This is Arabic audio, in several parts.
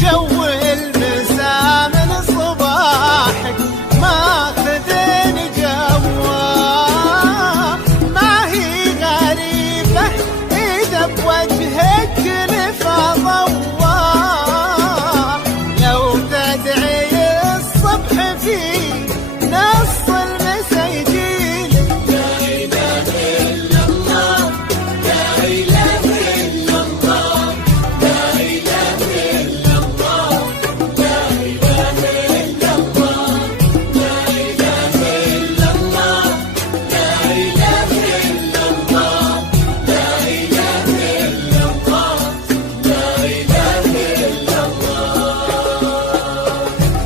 جو المساء من صباح في نص المساجين. لا إله إلا الله، لا إله إلا الله، لا إله إلا الله، لا إله إلا الله، لا إله إلا الله، لا إله إلا الله، لا إله إلا الله، لا إله إلا الله.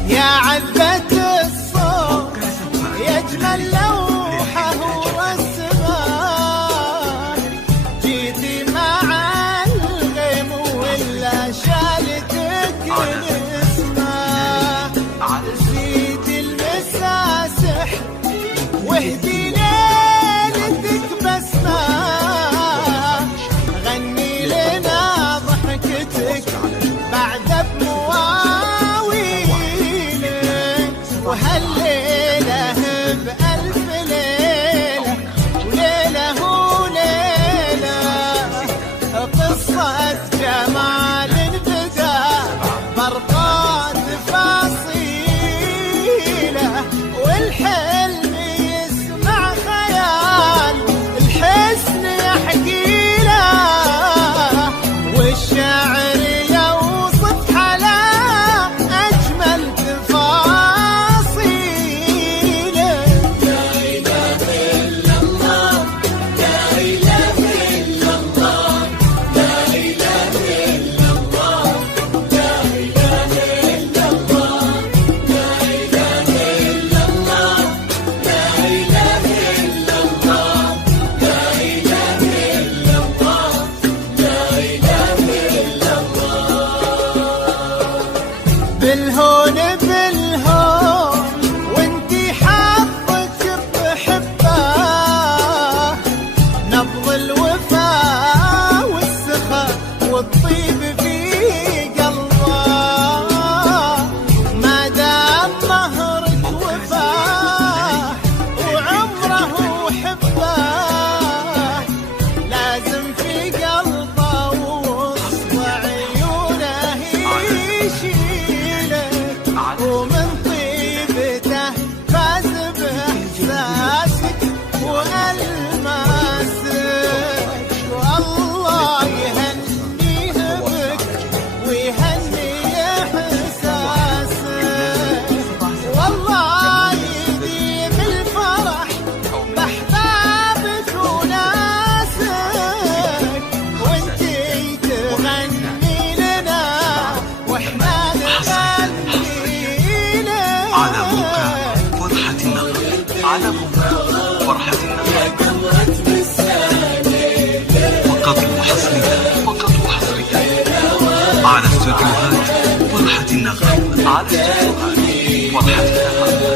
يا عذبة الصوت يجمل لوحه ورسمه، جيتي مع الغيم ولا شالتك الاسمه، نسيت المساسح واهدي ليلتك بسمه، غني لنا ضحكتك بعد بمواويلك، وهالليلة بألف ليلة وليلة وليلة، قصة جمال بدا برقات تفاصيله، والحلم يسمع خيال الحسن يحكي له، والشعر يوصف حلا أجمل تفاصيله. لا إله إلا الله، لا إله إلا الله، لا إله إلا الله، لا إله إلا الله، لا إله إلا الله، لا إله إلا الله، لا إله إلا الله، لا إله إلا الله. بالهون بالهون وانتي حظك بحبه، نبض الوفا والسخاء والطيب في قلبه، ما دام مهرك وفاه وعمره حبه، لازم في قلبه وسط عيونه يشيلك، ومن طيبته فاز باحساسك والماسك، والله يهنيه بك ويهني احساسك، والله يديم الفرح باحبابك وناسك، وانتي تغني لنا واحنا نغني لك. على موقع فرحة النغم، على موقع فرحة النغم، فقط وحصريا، فقط وحصريا على استوديوهات فرحة النغم، على استوديوهات فرحة النغم.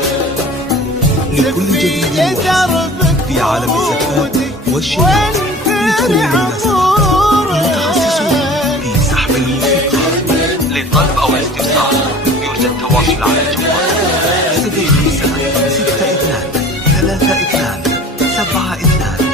لكل جديد وحصري في عالم الزفات والشباب، لكل المناسبات، متخصصون في سحب الموسيقى. للطلب أو الاستفسار يرجى التواصل على جوال 05 62 32 72